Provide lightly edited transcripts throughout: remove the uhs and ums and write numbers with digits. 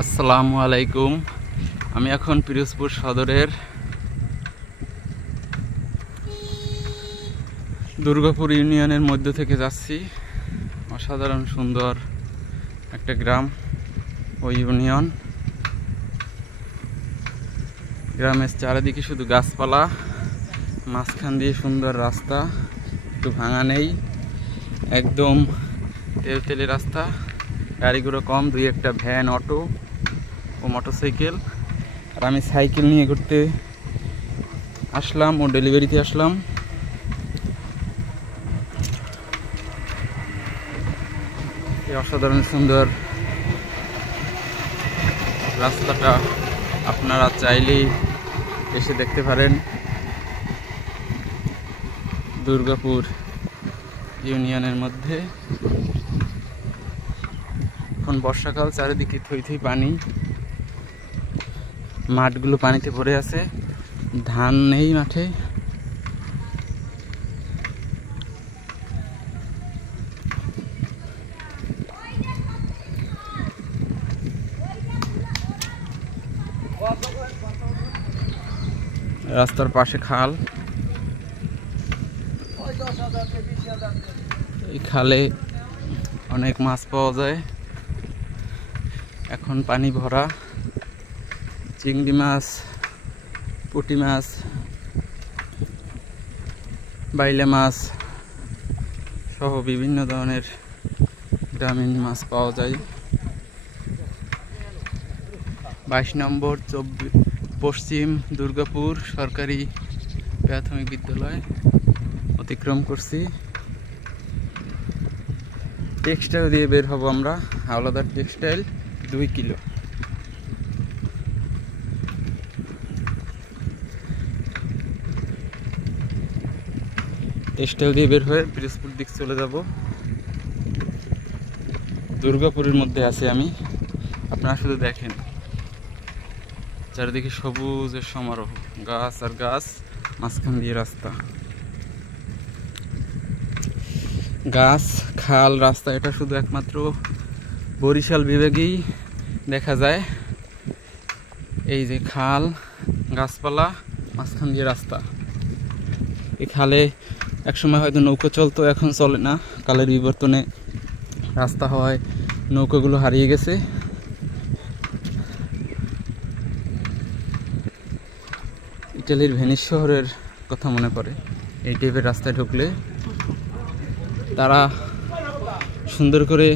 আসসালামু আলাইকুম। আমি এখন পিরোজপুর সদরের দুর্গাপুর ইউনিয়নের মধ্য থেকে যাচ্ছি। অসাধারণ সুন্দর একটা গ্রাম ও ইউনিয়ন। গ্রামের চারিদিকে শুধু গাছপালা, মাঝখান দিয়ে সুন্দর রাস্তা, একটু ভাঙা নেই, একদম তেলতেলে রাস্তা, গাড়িগুলো কম, দুই একটা ভ্যান, অটো ও মোটরসাইকেল। আর আমি সাইকেল নিয়ে ঘুরতে আসলাম ও ডেলিভারিতে আসলাম। এই অসাধারণ সুন্দর রাস্তাটা আপনারা চাইলেই এসে দেখতে পারেন। দুর্গাপুর ইউনিয়নের মধ্যে এখন বর্ষাকাল, চারিদিকে থই থই পানি, মাঠগুলো পানিতে ভরে আছে, ধান নেই মাঠে। রাস্তার পাশে খাল, এই খালে অনেক মাছ পাওয়া যায়। এখন পানি ভরা, চিংড়ি মাছ, পুঁটি মাছ, বাইলে মাছ সহ বিভিন্ন ধরনের গ্রামীণ মাছ পাওয়া যায়। 22 নম্বর পশ্চিম দুর্গাপুর সরকারি প্রাথমিক বিদ্যালয় অতিক্রম করছি। টেক্সটাইল দিয়ে বের হব আমরা। Howlader textile 2 kilo. টেক্সটাইল দিয়ে বের হয়ে পিরোজপুর দিক চলে যাব। দুর্গাপুরের মধ্যে আছি আমি, আপনারা শুধু দেখেন চারিদিকে সবুজের সমারোহ, গাছ আর গাছ, মাঝখান দিয়ে রাস্তা, গাছ, খাল, রাস্তা। এটা শুধু একমাত্র বরিশাল বিভাগেই দেখা যায়। এই যে খাল, গাছপালা, মাঝখান দিয়ে রাস্তা। এই খালে একসময় হয়তো নৌকো চলতো, এখন চলে না। কালের বিবর্তনে রাস্তা হওয়ায় নৌকাগুলো হারিয়ে গেছে। ইটালির ভেনিস শহরের কথা মনে পড়ে এই টাইপের রাস্তায় ঢুকলে। তারা সুন্দর করে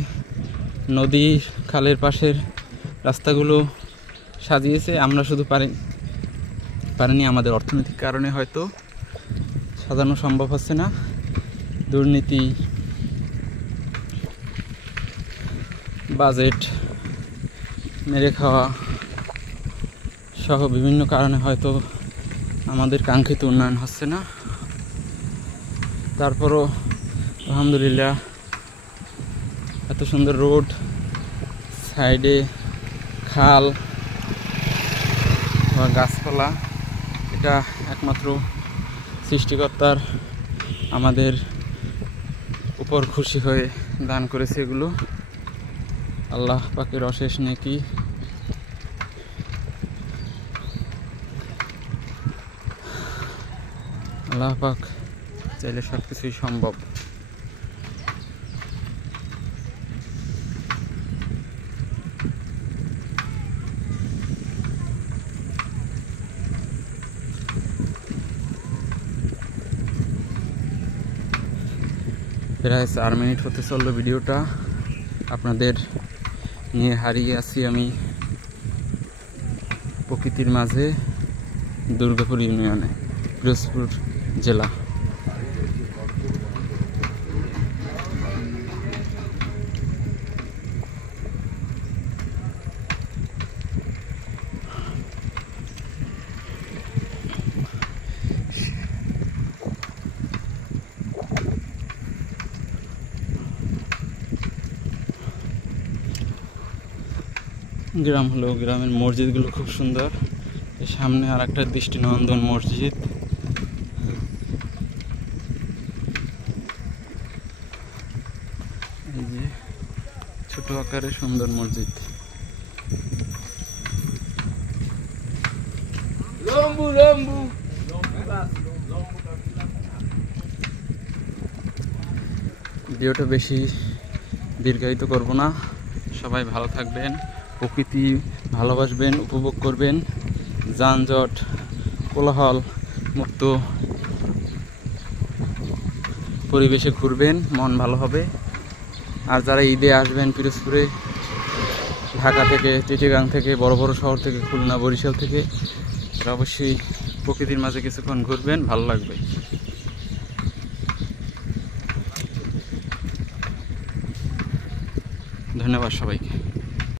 নদী, খালের পাশের রাস্তাগুলো সাজিয়েছে। আমরা শুধু পারিনি, আমাদের অর্থনৈতিক কারণে হয়তো সাজানো সম্ভব হচ্ছে না। দুর্নীতি, বাজেট মেরে খাওয়া সহ বিভিন্ন কারণে হয়তো আমাদের কাঙ্ক্ষিত উন্নয়ন হচ্ছে না। তারপরও আলহামদুলিল্লাহ এত সুন্দর রোড, সাইডে খাল বা গাছপালা, এটা একমাত্র সৃষ্টিকর্তার আমাদের উপর খুশি হয়ে দান করেছে। এগুলো আল্লাহ পাকের অশেষ নেকি। আল্লাহ পাক চাইলে সব কিছুই সম্ভব। প্রায় 4 মিনিট হতে চললো ভিডিওটা। আপনাদের নিয়ে হারিয়ে আছি আমি প্রকৃতির মাঝে, দুর্গাপুর ইউনিয়নে, পিরোজপুর জেলা। গ্রাম হলো, গ্রামের মসজিদগুলো খুব সুন্দর। সামনে আর একটা দৃষ্টিনন্দন মসজিদ। এই যে ছোট আকারে সুন্দর মসজিদ। ভিডিওটা বেশি দীর্ঘায়িত করব না। সবাই ভালো থাকবেন, প্রকৃতি ভালোবাসবেন, উপভোগ করবেন, যানজট কোলাহল মুক্ত পরিবেশে ঘুরবেন, মন ভালো হবে। আর যারা ঈদে আসবেন পিরোজপুরে, ঢাকা থেকে, চিটাগাং থেকে, বড় বড় শহর থেকে, খুলনা, বরিশাল থেকে, তারা অবশ্যই প্রকৃতির মাঝে কিছুক্ষণ ঘুরবেন, ভালো লাগবে। ধন্যবাদ সবাইকে।